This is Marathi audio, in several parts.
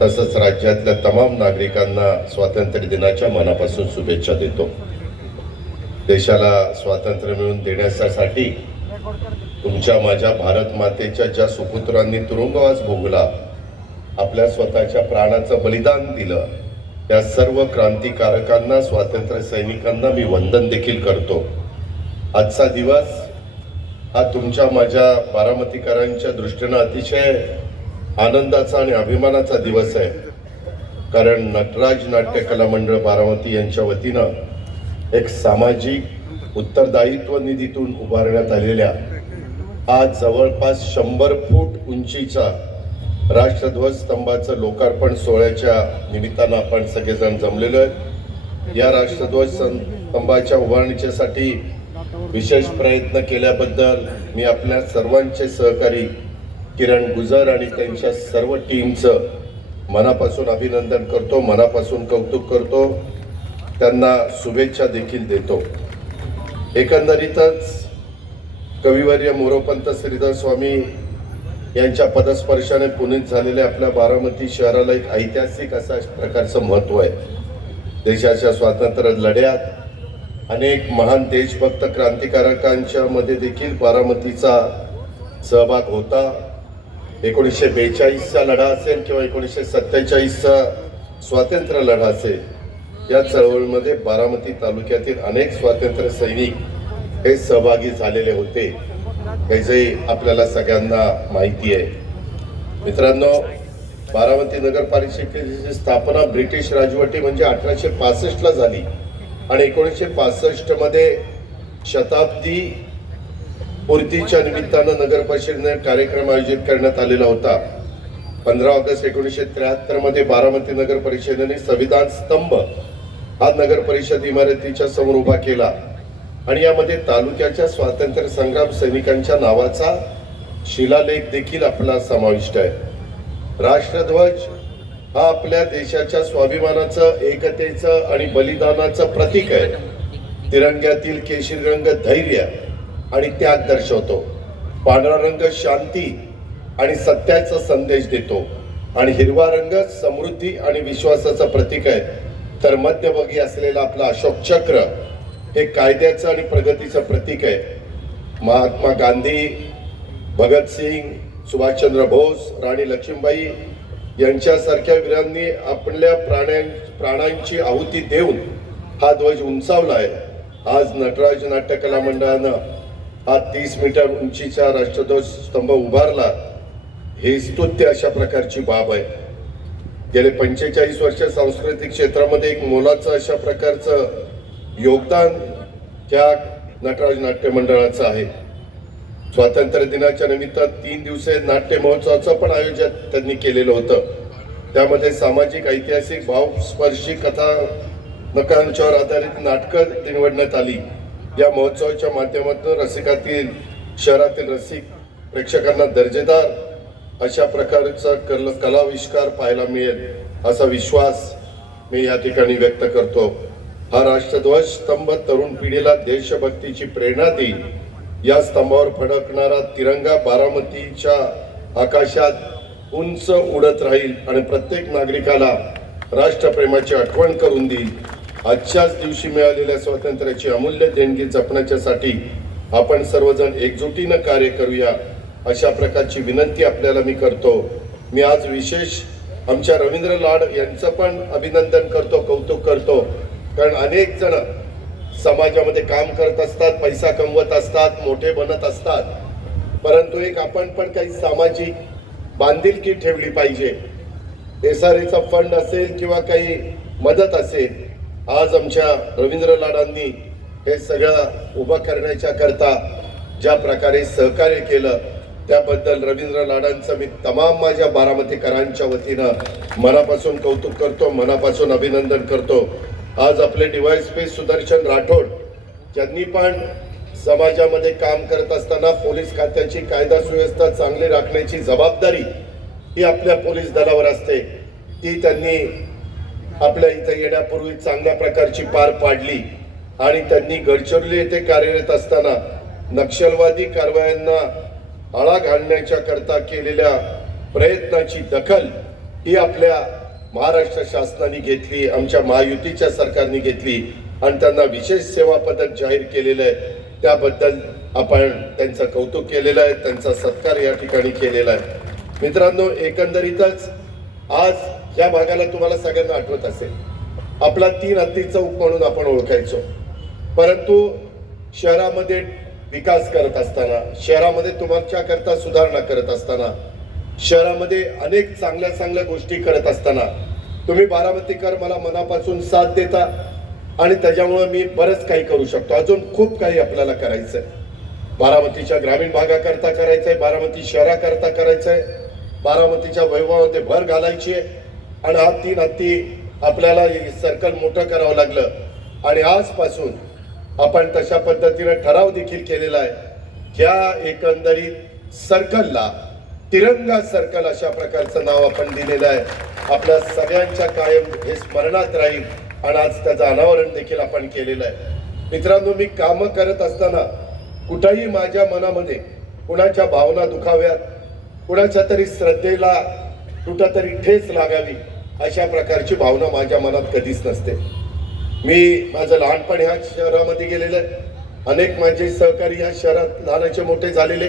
तसंच राज्यातल्या तमाम नागरिकांना स्वातंत्र्य दिनाच्या मनापासून शुभेच्छा देतो. देशाला स्वातंत्र्य मिळवून देण्यासाठी तुमच्या माझ्या भारत मातेच्या ज्या सुपुत्रांनी तुरुंगवास भोगला आपल्या स्वतःच्या प्राणाचं बलिदान दिलं त्या सर्व क्रांतिकारकांना स्वातंत्र्य सैनिकांना मी वंदन देखील करतो. आजचा दिवस हा तुमच्या माझ्या बारामतीकरांच्या दृष्टीनं अतिशय आनंदाचा आणि अभिमानाचा दिवस आहे. कारण नटराज नाट्य कला मंडळ बारामती यांच्या वतीनं एक सामाजिक उत्तरदायित्व निधीतून उभारण्यात आलेल्या आज जवळपास शंभर फूट उंचीचा राष्ट्रध्वज स्तंभाचं लोकार्पण सोहळ्याच्या निमित्तानं आपण सगळेजण जमलेलो आहेत. या राष्ट्रध्वज स्तंभाच्या उभारणीच्यासाठी विशेष प्रयत्न केल्याबद्दल मी आपल्या सर्वांचे सहकारी किरण गुजर आणि त्यांच्या सर्व टीमचं मनापासून अभिनंदन करतो मनापासून कौतुक करतो. त्यांना शुभेच्छा देखील देतो. एकंदरीतच कविवर्य मोरोपंत श्रीधर स्वामी यांच्या पदस्पर्शाने पुनीत झालेल्या आपल्या बारामती शहराला एक ऐतिहासिक असा प्रकारचं महत्त्व आहे. देशाच्या स्वातंत्र्य लढ्यात अनेक महान देशभक्त क्रांतिकारकांच्या मध्ये देखील बारामतीचा सहभाग होता. एकोणीसशे बेचाळीसचा लढा असेल किंवा एकोणीसशे सत्तेचाळीसचा स्वातंत्र्य लढा असेल या चळवळीमध्ये बारामती तालुक्यातील अनेक स्वातंत्र्य सैनिक हे सहभागी झालेले होते. हे जे आपल्याला सगळ्यांना माहिती आहे. मित्रांनो बारामती नगरपालिकेची स्थापना ब्रिटिश राजवटी म्हणजे अठराशे पासष्टला झाली आणि एकोणीसशे पासष्टमध्ये शताब्दी पूर्तीच्या निमित्तानं नगर परिषदेने कार्यक्रम आयोजित करण्यात आलेला होता. पंधरा ऑगस्ट एकोणीसशे त्र्याहत्तरमध्ये बारामती नगर परिषदेने संविधान स्तंभ हा नगर परिषद इमारतीच्या समोर उभा केला. आणि यामध्ये तालुक्याच्या स्वातंत्र्य संग्राम सैनिकांच्या नावाचा शिलालेख देखील आपला समाविष्ट आहे. राष्ट्रध्वज हा आपल्या देशाच्या स्वाभिमानाचं एकतेचं आणि बलिदानाचं प्रतीक आहे. तिरंग्यातील केशरी रंग धैर्य आणि त्याग दर्शवतो. पांढरा रंग शांती आणि सत्याचा संदेश देतो. आणि हिरवा रंग समृद्धी आणि विश्वासाचं प्रतीक आहे. तर मध्यभागी असलेला आपला अशोक चक्र हे कायद्याचं आणि प्रगतीचं प्रतीक आहे. महात्मा गांधी भगतसिंग सुभाषचंद्र बोस राणी लक्ष्मीबाई यांच्यासारख्या वीरांनी आपल्या प्राण्यां प्राणांची आहुती देऊन हा ध्वज उंचावला आहे. आज नटराज नाट्य कला मंडळानं हा तीस मीटर उंचीचा राष्ट्रध्वज स्तंभ उभारला हे स्तुत्य अशा प्रकारची बाब आहे. गेले पंचेचाळीस वर्ष सांस्कृतिक क्षेत्रामध्ये एक मोलाचं अशा प्रकारचं योगदान त्या नटराज नाट्य मंडळाचं आहे. स्वातंत्र्य दिनाच्या निमित्तात तीन दिवसीय नाट्य महोत्सवाचं पण आयोजन त्यांनी केलेलं होतं. त्यामध्ये सामाजिक ऐतिहासिक भावस्पर्शी कथा नकांच्यावर आधारित नाटकं निवडण्यात आली. या महोत्सवाच्या माध्यमातून रसिकातील शहरातील रसिक प्रेक्षकांना दर्जेदार अशा प्रकारचा कल कलाविष्कार पाहायला मिळेल असा विश्वास मी या ठिकाणी व्यक्त करतो. हा राष्ट्रध्वज स्तंभ तरुण पिढीला देशभक्तीची प्रेरणा देईल. या स्तंभावर फडकणारा तिरंगा बारामतीच्या आकाशात उंच उडत राहील आणि प्रत्येक नागरिकाला राष्ट्रप्रेमाची आठवण करून देईल. आजच्याच दिवशी मिळालेल्या स्वातंत्र्याची अमूल्य देणगी जपण्याच्यासाठी आपण सर्वजण एकजुटीनं कार्य करूया अशा प्रकारची विनंती आपल्याला मी करतो. मी आज विशेष आमच्या रवींद्र लाड यांचं पण अभिनंदन करतो कौतुक करतो. कारण अनेक जण समाजामध्ये काम करत असतात पैसा कमवत असतात मोठे बनत असतात. परंतु एक आपण पण काही सामाजिक बांधिलकी ठेवली पाहिजे. एसआरएचा फंड असेल किंवा काही मदत असेल आज आमच्या रवींद्र लाडांनी हे सगळं उभं करण्याच्या करता ज्या प्रकारे सहकार्य केलं त्याबद्दल रवींद्र लाडांचं मी तमाम माझ्या बारामतीकरांच्या वतीनं मनापासून कौतुक करतो मनापासून अभिनंदन करतो. आज आपले डिवाईस पी सुदर्शन राठोड ज्यांनी पण समाजामध्ये काम करत असताना पोलीस खात्याची कायदा सुव्यवस्था चांगली राखण्याची जबाबदारी ही आपल्या पोलीस दलावर असते ती त्यांनी आपल्या इथं येण्यापूर्वी चांगल्या प्रकारची पार पाडली आणि त्यांनी गडचिरोली येथे कार्यरत असताना नक्षलवादी कारवायांना आळा घालण्याच्या करता केलेल्या प्रयत्नाची दखल ही आपल्या महाराष्ट्र शासनाने घेतली आमच्या महायुतीच्या सरकारने घेतली आणि त्यांना विशेष सेवा पदक जाहीर केलेलं आहे. त्याबद्दल आपण त्यांचं कौतुक केलेलं आहे त्यांचा सत्कार या ठिकाणी केलेला आहे. मित्रांनो एकंदरीतच आज या भागाला तुम्हाला सगळ्यांना आठवत असेल. आपला तीन हत्ती चौक म्हणून आपण ओळखायचो. परंतु शहरामध्ये विकास करत असताना शहरामध्ये तुमच्या करता सुधारणा करत असताना शहरामध्ये अनेक चांगल्या चांगल्या गोष्टी करत असताना तुम्ही बारामतीकर मला मनापासून साथ देता आणि त्याच्यामुळं मी बरंच काही करू शकतो. अजून खूप काही आपल्याला करायचं आहे बारामतीच्या ग्रामीण भागाकरता करायचं आहे बारामती शहराकरता करायचं आहे बारामतीच्या वैभवामध्ये भर घालायची आहे. आणि हा तीन हत्ती आपल्याला सर्कल मोठं करावं लागलं. आणि आजपासून आपण तशा पद्धतीनं ठराव देखील केलेला आहे. ज्या एकंदरीत सर्कलला तिरंगा सर्कल अशा प्रकारचं नाव आपण दिलेलं आहे. आपल्या सगळ्यांच्या कायम हे स्मरणात राहील आणि आज त्याचं अनावरण देखील आपण केलेलं आहे. मित्रांनो मी कामं करत असताना कुठंही माझ्या मनामध्ये कुणाच्या भावना दुखाव्यात कुणाच्या तरी श्रद्धेला कुठं तरी ठेच लागावी अशा प्रकारची भावना माझ्या मनात कधीच नसते. मी माझं लहानपण ह्या शहरामध्ये गेलेलं आहे. अनेक माझे सहकारी ह्या शहरात लहानाचे मोठे झालेले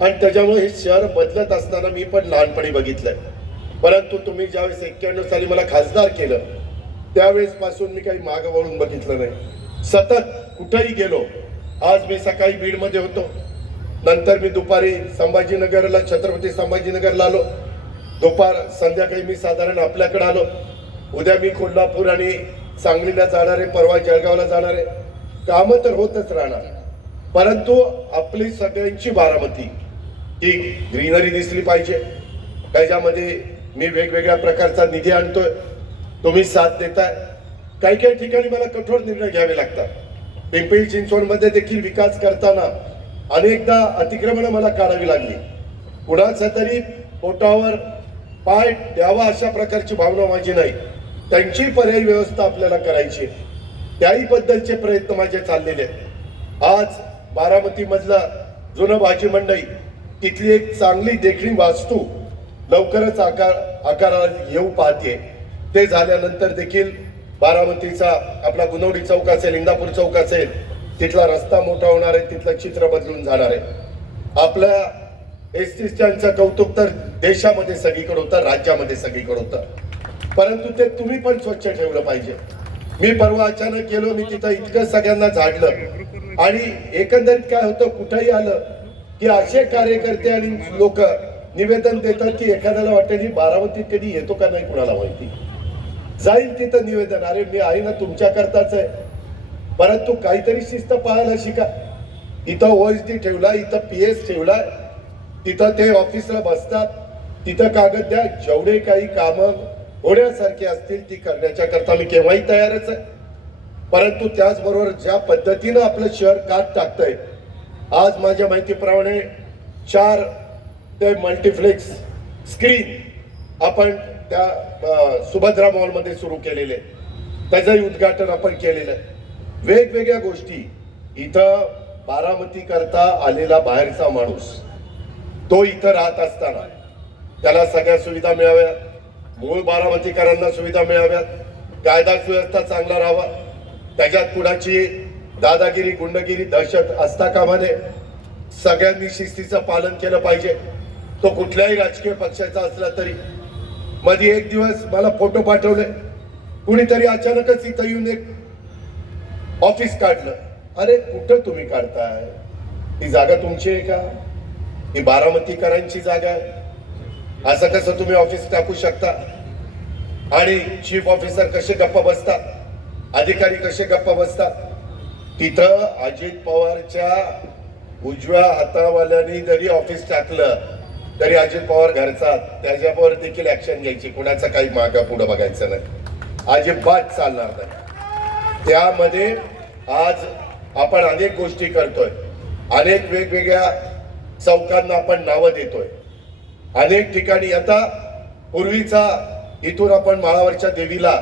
आणि त्याच्यामुळे हे शहर बदलत असताना मी पण लहानपणी बघितलंय. परंतु तुम्ही ज्यावेळेस एक्क्याण्णव साली मला खासदार केलं त्यावेळेसपासून मी काही मागं वळून बघितलं नाही. सतत कुठंही गेलो आज मी सकाळी बीडमध्ये होतो. नंतर मी दुपारी संभाजीनगरला छत्रपती संभाजीनगरला आलो. दुपार संध्याकाळी मी साधारण आपल्याकडे आलो. उद्या मी कोल्हापूर आणि सांगलीला जाणार आहे परवा जळगावला जाणार आहे. कामं तर होतच राहणार. परंतु आपली सगळ्यांची बारामती ही ग्रीनरी दिसली पाहिजे. त्याच्यामध्ये मी वेगवेगळ्या प्रकारचा निधी आणतोय. तुम्ही साथ देताय. काही काही ठिकाणी मला कठोर निर्णय घ्यावे लागतात. पिंपरी चिंचवडमध्ये देखील विकास करताना अनेकदा अतिक्रमणं मला काढावी लागली. कुणाचा तरी पोटावर पाय द्यावा अशा प्रकारची भावना माझी नाही. त्यांची पर्यायी व्यवस्था आपल्याला करायची आहे. त्याही बद्दलचे प्रयत्न माझे चाललेले आहेत. आज बारामतीमधलं जुनं भाजी मंडई तिथली एक चांगली देखणी वास्तू लवकरच आकार आकाराला येऊ पाहते. ते झाल्यानंतर देखील बारामतीचा आपला गुनवडी चौक असेल इंदापूर चौक असेल तिथला रस्ता मोठा होणार आहे तिथलं चित्र बदलून जाणार आहे. आपल्या एस टी स्टँडचं कौतुक तर देशामध्ये सगळीकडे होतं राज्यामध्ये सगळीकडे होतं. परंतु ते तुम्ही पण स्वच्छ ठेवलं पाहिजे. मी परवा अचानक गेलो मी तिथं इतकं सगळ्यांना झाडलं. आणि एकंदरीत काय होतं कुठंही आलं की असे कार्यकर्ते आणि लोक निवेदन देतात की एखाद्याला वाटेल की बारामतीत कधी येतो का नाही कुणाला माहिती. जाईल तिथं निवेदन. अरे मी आहे ना तुमच्या करताच आहे. परंतु काहीतरी शिस्त पाहायला शिका. इथं ओएसडी ठेवला इथं पी एस ठेवला तिथं ते ऑफिसला बसतात. तिथं कागद द्या जेवढे काही कामं होण्यासारखे असतील ती करण्याच्या करता मी केव्हाही तयारच आहे. परंतु त्याचबरोबर ज्या पद्धतीनं आपलं शहर कात टाकतंय आज माझ्या माहितीप्रमाणे चार ते मल्टीप्लेक्स स्क्रीन आपण त्या सुभद्रा मॉलमध्ये सुरू केलेले आहे. त्याचंही उद्घाटन आपण केलेलं आहे. वेगवेगळ्या गोष्टी. इथं बारामती करता आलेला बाहेरचा माणूस. तो इथं राहत असताना त्याला सगळ्या सुविधा मिळाव्यात. मूळ बारामतीकरांना सुविधा मिळाव्यात. कायदा सुव्यवस्था चांगला राहावा. त्याच्यात कुणाची दादागिरी गुंडगिरी दहशत असता कामा नये. सगळ्यांनी शिस्तीचं पालन केलं पाहिजे. तो कुठल्याही राजकीय पक्षाचा असला तरी. मध्ये एक दिवस मला फोटो पाठवले. कुणीतरी अचानकच इथं येऊन एक ऑफिस काढलं. अरे कुठं तुम्ही काढताय? ही जागा तुमची आहे का? ही बारामतीकरांची जागा आहे. असं कसं तुम्ही ऑफिस टाकू शकता? आणि चीफ ऑफिसर कसे गप्पा बसतात? अधिकारी कसे गप्पा बसतात? तिथं अजित पवारच्या उजव्या हातावाल्याने जरी ऑफिस टाकलं तरी अजित पवार घरचा त्याच्यावर देखील ऍक्शन घ्यायची. कुणाचा काही मागा पुढं बघायचं नाही. अजिबात चालणार नाही. त्यामध्ये आज आपण अनेक गोष्टी करतोय. अनेक वेगवेगळ्या चौकांना आपण नावं देतोय. अनेक ठिकाणी आता पूर्वीचा इथून आपण माळावरच्या देवीला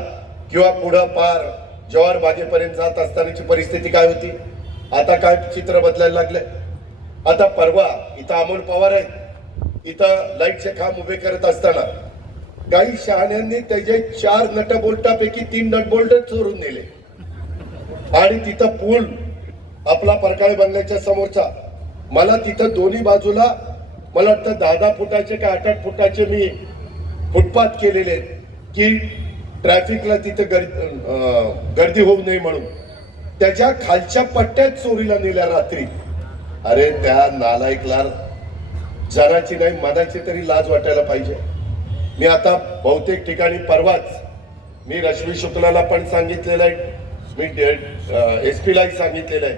किंवा पुढं पार जवार बागेपर्यंत जात असतानाची परिस्थिती काय होती? आता काय चित्र बदलायला लागलंय? आता परवा इथं अमोल पवार आहेत. इथं लाईटचे खांब उभे करत असताना काही शहाण्यांनी त्याचे चार नटबोल्टापैकी तीन नटबोल्ट चोरून नेले. आणि तिथं पूल आपला परकाळी बंगल्याच्या समोरचा मला तिथं दोन्ही बाजूला मला वाटतं दहा दहा फुटाचे का आठ आठ फुटाचे मी फुटपाथ केलेले आहेत की ट्रॅफिकला तिथे गर्दी गर्दी होऊ नये म्हणून. त्याच्या खालच्या पट्ट्यात चोरीला नेल्या रात्री. अरे त्या नालायकला जनाची नाही मनाची तरी लाज वाटायला पाहिजे. मी आता बहुतेक ठिकाणी परवाच मी रश्मी शुक्लाला पण सांगितलेलं आहे. मी एस पीलाही सांगितलेलं आहे.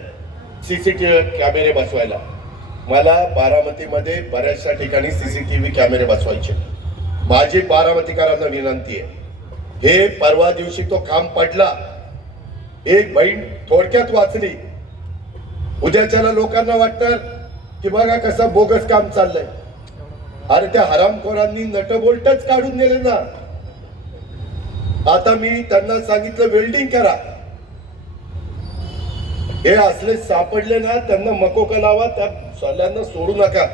सी सी टी व्ही कॅमेरे बसवायला. मला बारामतीमध्ये बऱ्याचशा ठिकाणी सी सी टी व्ही कॅमेरे बसवायचे. माझी बारामतीकरांना विनंती आहे. हे परवा दिवशी तो काम पडला. एक बहीण थोडक्यात वाचली. उद्याच्याला लोकांना वाटतं की बघा कसं बोगस काम चाललंय. अरे त्या हरामखोरांनी नटबोल्टच काढून नेले ना. आता मी त्यांना सांगितलं वेल्डिंग करा. हे असले सापडले ना त्यांना मकोका लावा त्या सल्ल्यांना सोडू नका.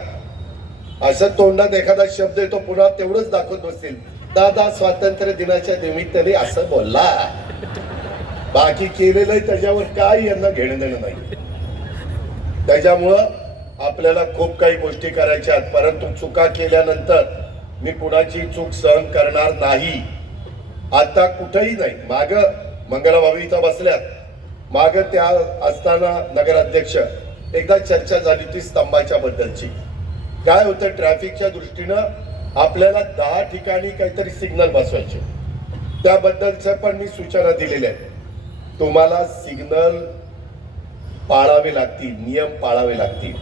असं तोंडात एखादा शब्द येतो पुन्हा तेवढंच दाखवत बसतील. दादा स्वातंत्र्य दिनाच्या निमित्ताने असं बोलला. बाकी केलेलं त्याच्यावर काय यांना घेणं देणं नाही. त्याच्यामुळं आपल्याला खूप काही गोष्टी करायच्या आहेत. परंतु चुका केल्यानंतर मी कुणाची चूक सहन करणार नाही. आता कुठेही नाही. माग मंगलाबाबी इथं बसल्यात. माग त्या असताना नगराध्यक्ष एकदा चर्चा झाली होती स्तंभाच्या बद्दलची. काय होतं ट्रॅफिकच्या दृष्टीनं आपल्याला दहा ठिकाणी काहीतरी सिग्नल बसवायचे. त्याबद्दलच्या पण मी सूचना दिलेल्या आहेत. तुम्हाला सिग्नल पाळावे लागतील नियम पाळावे लागतील.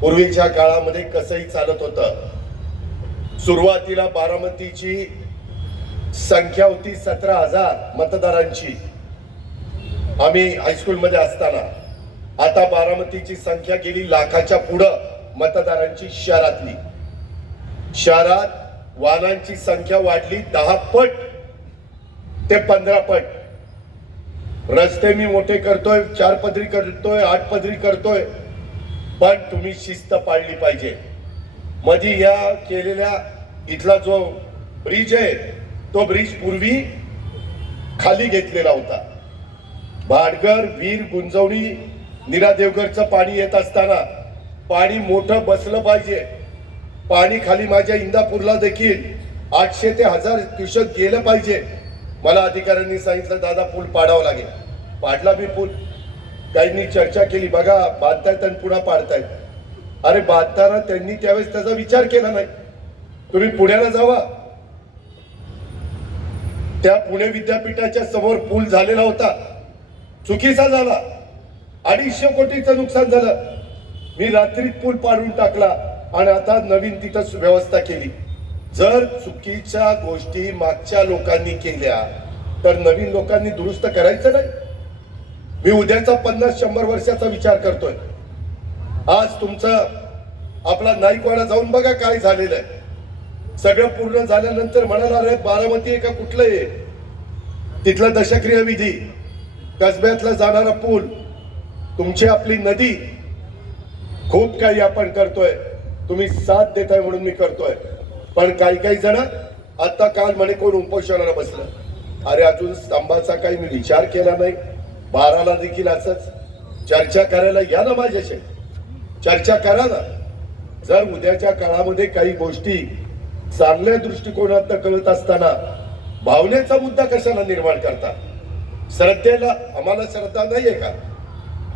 पूर्वीच्या काळामध्ये कसंही चालत होतं. सुरुवातीला बारामतीची संख्या होती सतरा हजार मतदारांची. आम्ही हायस्कूलमध्ये असताना आता बारामतीची संख्या गेली लाखाच्या पुढं मतदारांची शहरातली. शहरात वाहनांची संख्या वाढली दहा पट ते पंधरा पट. रस्ते मी मोठे करतोय चार पदरी करतोय आठ पदरी करतोय पण तुम्ही शिस्त पाळली पाहिजे. मधी या केलेल्या इथला जो ब्रिज आहे तो ब्रिज पूर्वी खाली घेतलेला होता. भाडगर वीर गुंजवणी निरा देवगडचं पाणी येत असताना पाणी मोठं बसलं पाहिजे. पाणी खाली माझ्या इंदापूरला देखील आठशे ते हजार क्युशक गेलं पाहिजे. मला अधिकाऱ्यांनी सांगितलं दादा पूल पाडावा लागेल. पाडला मी पूल. काहींनी चर्चा केली बघा बांधतायत आणि पुन्हा पाडतायत. अरे बांधताना त्यांनी त्यावेळेस त्याचा विचार केला नाही. तुम्ही पुण्याला जावा. त्या पुणे विद्यापीठाच्या समोर पूल झालेला होता. चुकीचा झाला. अडीचशे कोटीचं नुकसान झालं. मी रात्रीत पूल पाडून टाकला आणि आता नवीन तिथं व्यवस्था केली. जर चुकीच्या गोष्टी मागच्या लोकांनी केल्या तर नवीन लोकांनी दुरुस्त करायचं नाही. मी उद्याचा पन्नास शंभर वर्षाचा विचार करतोय. आज तुमचं आपला नाईकवाडा जाऊन बघा काय झालेलं आहे. सगळं पूर्ण झाल्यानंतर म्हणाला अरे बारामती आहे का? कुठलं आहे? तिथला दशक्रिया विधी कसब्यातला जाणारा पूल तुमची आपली नदी खूप काही आपण करतोय. तुम्ही साथ देताय म्हणून मी करतोय. पण काही काही जण आता काल म्हणे कोण उपोषणाला बसलं. अरे अजून स्तंभाचा काही मी विचार केला नाही. बाराला देखील असंच. चर्चा करायला या ना माझ्याशी. चर्चा करा ना. जर उद्याच्या काळामध्ये काही गोष्टी चांगल्या दृष्टिकोनात कळत असताना भावनेचा मुद्दा कशाला निर्माण करता? श्रद्धेला आम्हाला श्रद्धा नाहीये का?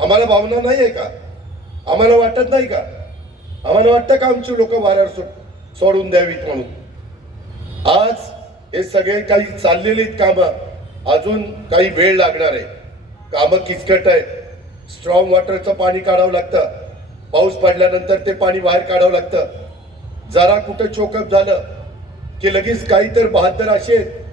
आम्हाला भावना नाही आहे का? आम्हाला वाटत नाही का? आम्हाला वाटतं का आमची लोक वाऱ्यावर सो- सोडून द्यावीत म्हणून? आज हे सगळे काही चाललेली कामं अजून काही वेळ लागणार आहे. कामं किचकट आहेत. स्ट्रॉंग वॉटरचं पाणी काढावं लागतं. पाऊस पडल्यानंतर ते पाणी बाहेर काढावं लागतं. जरा कुठं चोकअप झालं की लगेच काही तर बहात्तर असे.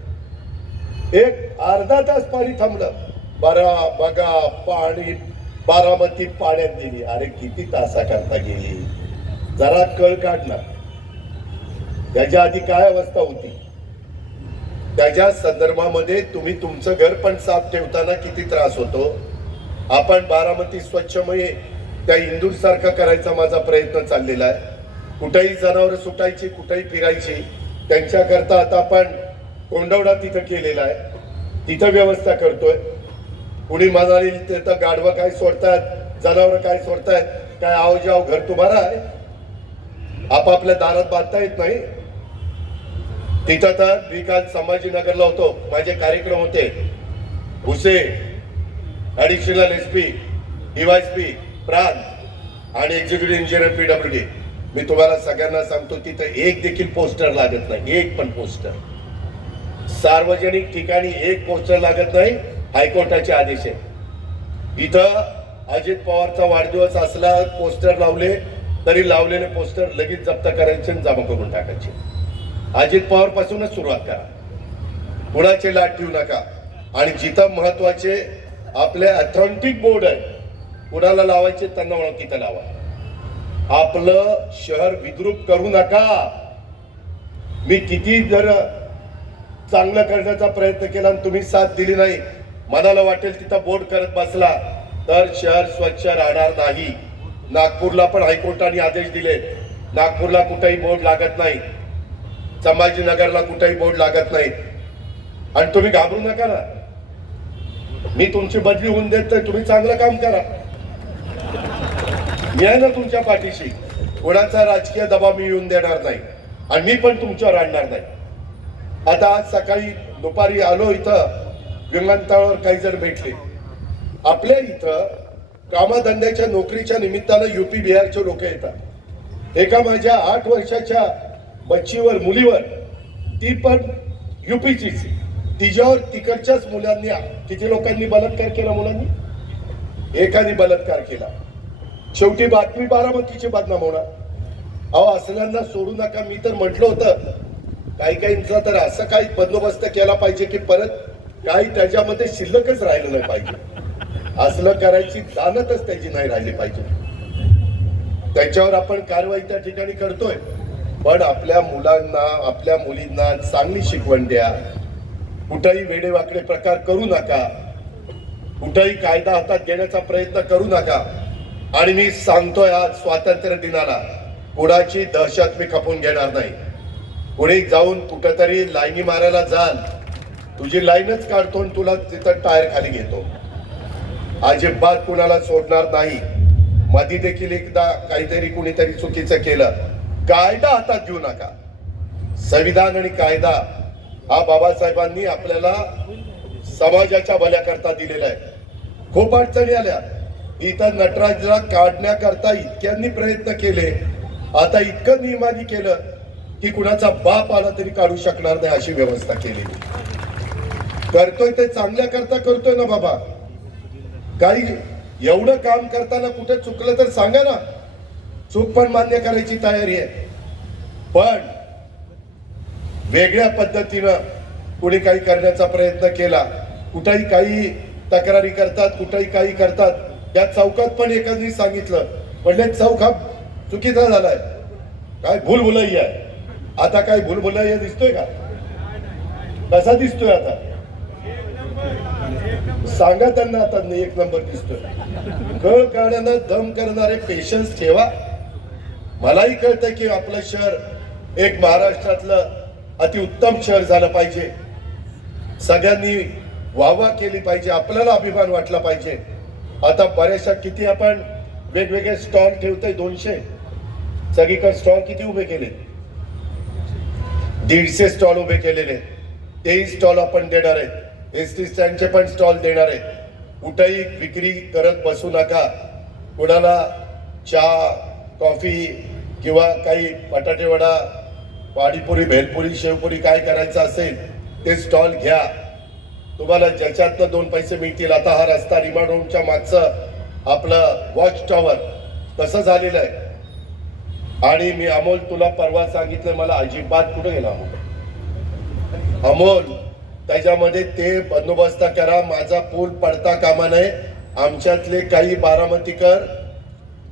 एक अर्धा तास पाणी थांबलं. बरा बघा पाणी बारामती पाण्यात गेली. अरे किती तासा करता गेली. जरा कळ काढणार त्याच्या आधी काय अवस्था होती? त्याच्या संदर्भामध्ये तुम्ही तुमचं घर पण साफ ठेवताना किती त्रास होतो? आपण बारामती स्वच्छमय त्या इंदूर सारखा करायचा माझा प्रयत्न चाललेला आहे. कुठेही जनावर सुटायची कुठेही फिरायची त्यांच्याकरता आता आपण कोंडवडा तिथं केलेला आहे. तिथं व्यवस्था करतोय. कुणी म्हणाली तिथं गाढवं काय सोडतायत जनावर काय सोडतायत काय आव जाव घर तुम्हाला आहे? आपापल्या दारात बांधता येत नाही. तिथं तर मी काल संभाजीनगरला होतो. माझे कार्यक्रम होते. Bhuse additional S P P प्रांत आणि executive engineer P W D मी तुम्हाला सगळ्यांना सांगतो तिथं एक देखील पोस्टर लागत नाही. एक पण पोस्टर. सार्वजनिक ठिकाणी एक पोस्टर लागत नाही. हायकोर्टाचे आदेश आहे इथं अजित पवारचा वाढदिवस असला पोस्टर लावले तरी लावलेले पोस्टर लगेच जप्त करायचे आणि जमा करून टाकायचे. अजित पवार पासूनच सुरुवात करा. कुणाचे लाट ठेवू नका. आणि जिथं महत्त्वाचे आपले अथॉन्टिक बोर्ड आहे कुणाला लावायचे त्यांना ओळखीत तिथं लावा. आपलं शहर विद्रूप करू नका. मी किती जर चांगलं करण्याचा प्रयत्न केला आणि तुम्ही साथ दिली नाही मनाला वाटेल तिथं बोर्ड करत बसला तर शहर स्वच्छ राहणार नाही. नागपूरला पण हायकोर्टाने आदेश दिले. नागपूरला कुठेही बोर्ड लागत नाही. संभाजीनगरला कुठेही बोर्ड लागत नाही. आणि तुम्ही घाबरू नका ना. मी तुमची बदली होऊन देत तर तुम्ही चांगलं काम करा. मी आहे ना तुमच्या पाठीशी. कोणाचा राजकीय दबाव मी येऊन देणार नाही. आणि मी पण तुमच्यावर आणणार नाही. आता आज सकाळी दुपारी आलो इथं. विमानतळावर काही जण भेटले. आपल्या इथं कामधंद्याच्या नोकरीच्या निमित्तानं युपी बिहारचे लोक येतात. एका माझ्या आठ वर्षाच्या बच्चीवर मुलीवर ती पण युपीचीच तिच्यावर तिकडच्याच मुलांनी किती लोकांनी बलात्कार केला मुलांनी? एकाने बलात्कार केला. शेवटी बातमी बारामतीची बदनाम होणार. अहो असल्यांना सोडू नका. मी तर म्हटलं होतं काही काहींचा तर असं काही बंदोबस्त केला पाहिजे की परत काही त्याच्यामध्ये शिल्लकच राहिलं नाही पाहिजे. असलं करायची दानतच त्याची नाही राहिली पाहिजे. त्याच्यावर आपण कारवाई त्या ठिकाणी करतोय. पण आपल्या मुलांना आपल्या मुलींना चांगली शिकवण द्या. कुठेही वेडेवाकडे प्रकार करू नका. कुठेही कायदा हातात घेण्याचा प्रयत्न करू नका. आणि मी सांगतोय आज स्वातंत्र्य दिनाला कुणाची दहशत मी खपून घेणार नाही. कुणी जाऊन कुठंतरी लाईनी मारायला जाल तुझी लाईनच काढतो आणि तुला तिथं टायर खाली घेतो. अजिबात कुणाला सोडणार नाही. मधी देखील एकदा काहीतरी कुणीतरी चुकीचं केलं. कायदा हातात घेऊ नका. संविधान आणि कायदा हा बाबासाहेबांनी आपल्याला समाजाच्या भल्याकरता दिलेला आहे. खूप अडचणी आल्या. इथं नटराजला काढण्याकरता इतक्यांनी प्रयत्न केले. आता इतकं नियमानी केलं की कुणाचा बाप आला तरी काढू शकणार नाही अशी व्यवस्था केली. करतोय ते चांगल्या करता करतोय ना बाबा. काही एवढं काम करताना कुठे चुकलं तर सांगा ना. चूक पण मान्य करायची तयारी आहे. पण वेगळ्या पद्धतीनं कुणी काही करण्याचा प्रयत्न केला कुठेही काही तक्रारी करतात कुठेही काही करतात त्या चौकात पण एकाने सांगितलं. म्हणले चौक हा चुकीचा झालाय. काय भूलभुलैया आहे. आता काय भूलभुलैया दिसतोय का? कसा दिसतोय आता? सांगा त्यांना आता एक नंबर दिसतोय. गळ काढण्याला दम करणारे पेशन्स ठेवा. मलाही कळतं की आपलं शहर एक महाराष्ट्रातलं अतिउत्तम शहर झालं पाहिजे. सगळ्यांनी वाहवा केली पाहिजे आपल्याला अभिमान वाटला पाहिजे. आता बऱ्याचशा किती आपण वेगवेगळे स्टॉल ठेवतोय दोनशे. सगळीकडे स्टॉल किती उभे केले दीडशे स्टॉल उभे केलेले तेही स्टॉल आपण देणार आहेत. एस टी स्टँडचे पण स्टॉल देणार आहेत. कुठंही विक्री करत बसू नका. कुणाला चहा कॉफी किंवा काही बटाटेवडा पाणीपुरी भेलपुरी शेवपुरी काय करायचं असेल ते स्टॉल घ्या. तुम्हाला ज्याच्यातनं दोन पैसे मिळतील आता हा रस्ता रिमांड होमच्या मागचं आपलं वॉच टॉवर तसं झालेलं आहे. आणि मी अमोल तुला परवा सांगितलं मला अजिबात कुठं गेला अमोल अमोल त्याच्यामध्ये ते बंदोबस्त करा माझा पूल पडता कामा नये. आमच्यातले काही बारामतीकर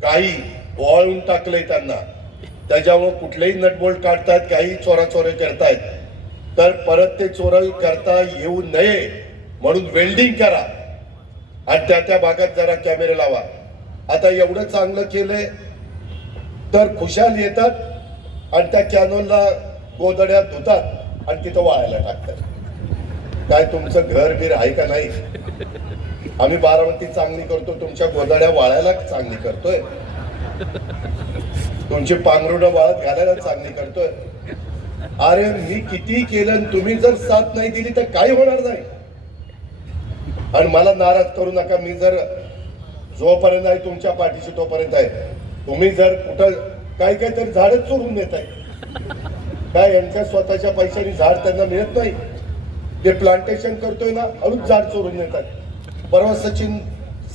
काही वळून टाकले त्यांना. त्याच्यामुळे कुठलेही नटबोल्ट काढतात काही चोराचोरे करतायत. तर परत ते चोरी करता येऊ नये म्हणून वेल्डिंग करा. आणि त्या त्या भागात जरा कॅमेरे लावा. आता एवढं चांगलं केलंय तर खुशाल येतात आणि त्या कॅनोलला गोदड्या धुतात आणि तिथं वाळायला टाकतात. काय तुमचं घर बीर आहे का नाही? आम्ही बारामती चांगली करतो तुमच्या गोदाड्या वाळायला चांगली करतोय. तुमची पांघरुणं वाळत घालायला चांगली करतोय. अरे मी किती केलं आणि तुम्ही जर साथ नाही दिली तर काय होणार नाही. आणि मला नाराज करू नका मी जर जोपर्यंत आहे तुमच्या पाठीशी तोपर्यंत आहे. तुम्ही जर कुठं काही काही तरी झाडच चोरून देत आहे काय यांच्या स्वतःच्या पैशाने झाड त्यांना मिळत नाही? जे प्लांटेशन करतोय ना हळूच झाड चोरून येतात परवा सचिन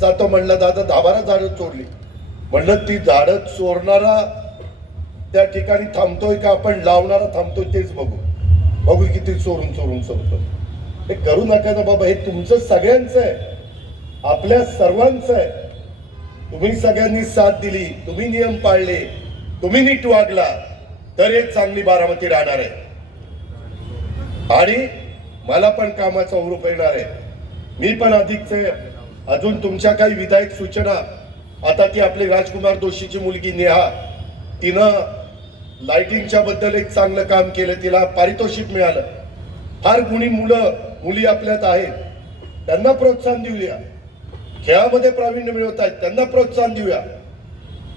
जातो म्हणला दादा दहा बारा झाडं चोरली. म्हणलं ती झाडं चोरणारा त्या ठिकाणी थांबतोय का? आपण लावणारा थांबतोय तेच बघू. बघू किती चोरून चोरून चोरतो हे करू नका ना बाबा हे तुमचं सगळ्यांचं आहे. आपल्या सर्वांचं आहे. तुम्ही सगळ्यांनी साथ दिली तुम्ही नियम पाळले तुम्ही नीट वागला तर एक चांगली बारामती राहणार आहे. आणि मला पण कामाचा उरूप येणार आहे. मी पण अधिकचे अजून तुमच्या काही विधायक सूचना आता ती आपली राजकुमार दोषीची मुलगी नेहा तिनं लाइटिंगच्या बद्दल एक चांगलं काम केलं तिला पारितोषिक मिळालं. फार गुणी मुलं मुली आपल्यात आहेत. त्यांना प्रोत्साहन देऊया. खेळामध्ये प्रावीण्य मिळवत आहेत त्यांना प्रोत्साहन देऊया.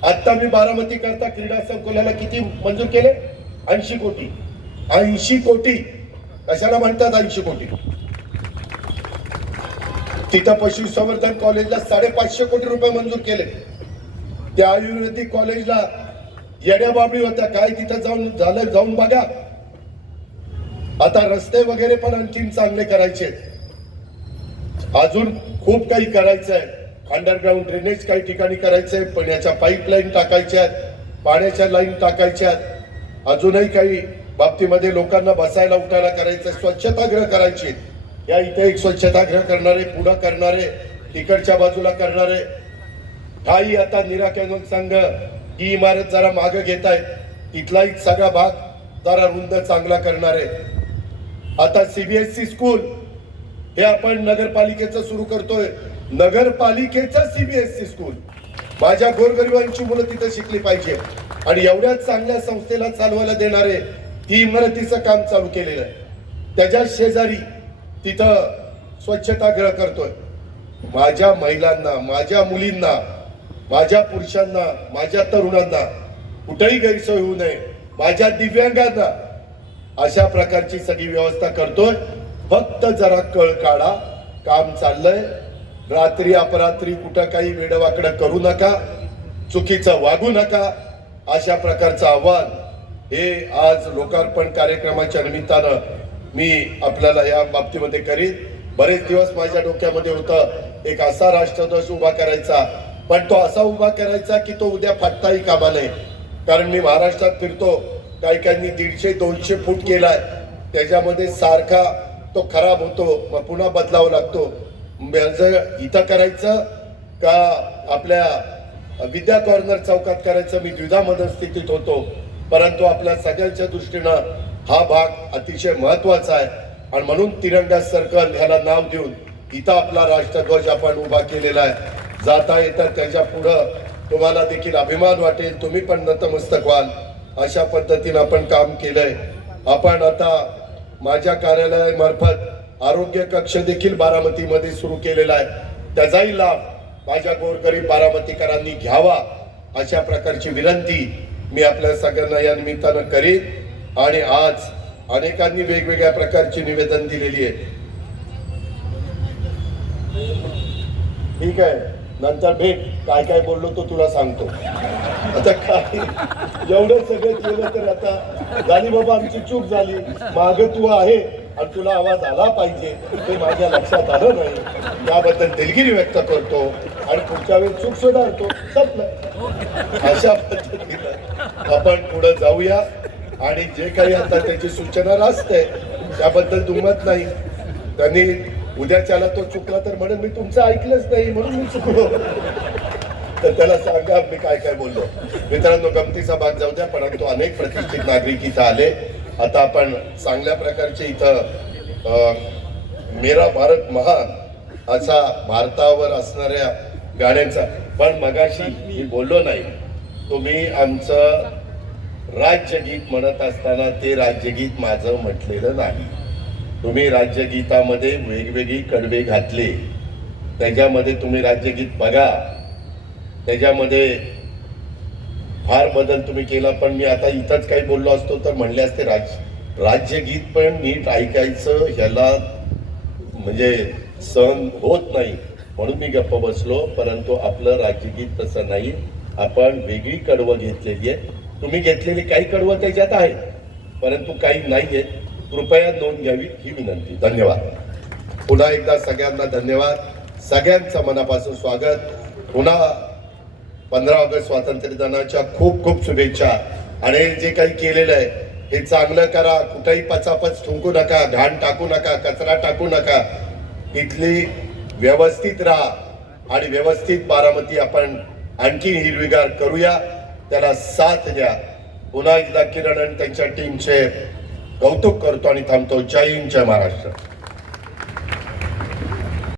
आत्ता मी बारामती करता क्रीडा संकुलाला किती मंजूर केले? ऐंशी कोटी. ऐंशी कोटी. कशाला म्हणतात ऐंशी कोटी? तिथं पशुसंवर्धन कॉलेजला साडेपाचशे कोटी रुपये मंजूर केले. त्या आयुर्वेदिक कॉलेजला येड्या बाबळी होत्या. काय तिथं जाऊन झालं जाऊन बघा. आता रस्ते वगैरे पण आणखीन चांगले करायचे अजून खूप काही करायचं आहे अंडरग्राऊंड ड्रेनेज काही ठिकाणी करायचंय. पाण्याच्या पाईपलाईन टाकायच्या आहेत. पाण्याच्या लाईन टाकायच्या आहेत. अजूनही काही बाबतीमध्ये लोकांना बसायला उठायला करायचं स्वच्छतागृह करायची. या इथे एक स्वच्छतागृह करणारे पुढं करणारे तिकडच्या बाजूला करणारे. काही आता निराकरण संघ ही इमारत जरा मागे घेत आहे तिथलाही सगळा भाग जरा रुंद चांगला करणार. आहे आता सीबीएसई स्कूल हे आपण नगरपालिकेचं सुरू करतोय. नगरपालिकेचं सीबीएसई स्कूल माझ्या गोरगरिबांची मुलं तिथं शिकली पाहिजे. आणि एवढ्याच चांगल्या संस्थेला चालवायला देणारे ती इमारतीचं काम चालू केलेलं आहे. त्याच्या शेजारी तिथं स्वच्छतागृह करतोय. माझ्या महिलांना माझ्या मुलींना माझ्या पुरुषांना माझ्या तरुणांना कुठेही गैरसोय होऊ नये. माझ्या दिव्यांगांना अशा प्रकारची सगळी व्यवस्था करतोय. फक्त जरा कळ काढा. काम चाललंय. रात्री अपरात्री कुठं काही वेडवाकडं करू नका. चुकीचं वागू नका. अशा प्रकारचं आव्हान हे आज लोकार्पण कार्यक्रमाच्या निमित्तानं मी आपल्याला या बाबतीमध्ये करीन. बरेच दिवस माझ्या डोक्यामध्ये होतं एक असा राष्ट्रध्वज उभा करायचा. पण तो असा उभा करायचा की तो उद्या फाटताही कामा नये. कारण मी महाराष्ट्रात फिरतो काही काहींनी दीडशे दोनशे फूट केलाय. त्याच्यामध्ये सारखा तो खराब होतो मग पुन्हा बदलावा लागतो. जर इथं करायचं का आपल्या विद्या कॉर्नर चौकात करायचं? मी द्विधा मदत स्थितीत होतो. परंतु आपल्या सगळ्यांच्या दृष्टीनं हा भाग अतिशय महत्त्वाचा आहे. आणि म्हणून तिरंगा सर्कल ह्याला नाव देऊन इथं आपला राष्ट्रध्वज आपण उभा केलेला आहे. जाता येता त्याच्या पुढं तुम्हाला देखील अभिमान वाटेल तुम्ही पण नतमस्तक व्हाल. अशा पद्धतीनं आपण काम केलंय. आपण आता माझ्या कार्यालयामार्फत आरोग्य कक्ष देखील बारामतीमध्ये सुरू केलेला आहे. त्याचाही लाभ माझ्या गोरगरीब बारामतीकरांनी घ्यावा अशा प्रकारची विनंती मी आपल्या सगळ्यांना या निमित्तानं करीन आणि आज अनेकांनी वेगवेगळ्या प्रकारची निवेदन दिलेली आहे. ठीक आहे. नंतर भेट. काय काय बोललो तो तुला सांगतो. आता काय? एवढं सगळं केलं तर आता झाली बाबा आमची चूक झाली. माग तू आहे आणि तुला आवाज आला पाहिजे. ते माझ्या लक्षात आलं नाही. याबद्दल दिलगिरी व्यक्त करतो. आणि पुढच्या वेळी चूक सुधारतो संपलं. अशा पद्धतीनं आपण पुढे जाऊया. आणि जे काही आता त्याची सूचना असते त्याबद्दल दुमत नाही. त्यांनी उद्याच्याला तो चुकला तर म्हणून मी तुमचं ऐकलंच नाही म्हणून मी चुकलो. तर त्याला सांगा मी काय काय बोललो. मित्रांनो गमतीचा भाग जाऊ द्या परंतु अनेक प्रतिष्ठित नागरिक इथं आले. आता आपण चांगल्या प्रकारचे इथं मेरा भारत महान असा भारतावर असणाऱ्या गाण्यांचा पण मगाशी मी बोललो नाही. तुम्ही आमचं राज्यगीत म्हणत असताना ते राज्यगीत माझं म्हटलेलं नाही. तुम्ही राज्यगीतामध्ये वेगवेगळी कडवे घातले. त्याच्यामध्ये तुम्ही राज्यगीत बघा. त्याच्यामध्ये फार बदल तुम्ही केला पण मी आता इथंच काही बोललो असतो तर म्हणले असते राज राज्यगीत पण नीट ऐकायचं ह्याला म्हणजे सहन होत नाही. म्हणून मी गप्प बसलो परंतु आपलं राज्यगीत तसं नाही. आपण वेगळी कडवं घेतलेली आहे. तुम्ही घेतलेली काही कडवं त्याच्यात आहेत परंतु काही नाही आहेत कृपया नोंद घ्यावी ही विनंती. धन्यवाद. पुन्हा एकदा सगळ्यांना धन्यवाद. सगळ्यांचं मनापासून स्वागत. पुन्हा पंधरा ऑगस्ट स्वातंत्र्य दिनाच्या खूप खूप शुभेच्छा. आणि जे काही केलेलं आहे हे चांगलं करा. कुठेही पचापच थुंकू नका घाण टाकू नका कचरा टाकू नका. इथली व्यवस्थित राहा आणि व्यवस्थित बारामती आपण आणखी हिरवीगार करूया. त्याला साथ द्या. पुन्हा एकदा किरण आणि त्यांच्या टीमचे कौतुक करतो आणि थांबतो. जय हिंद जय महाराष्ट्र.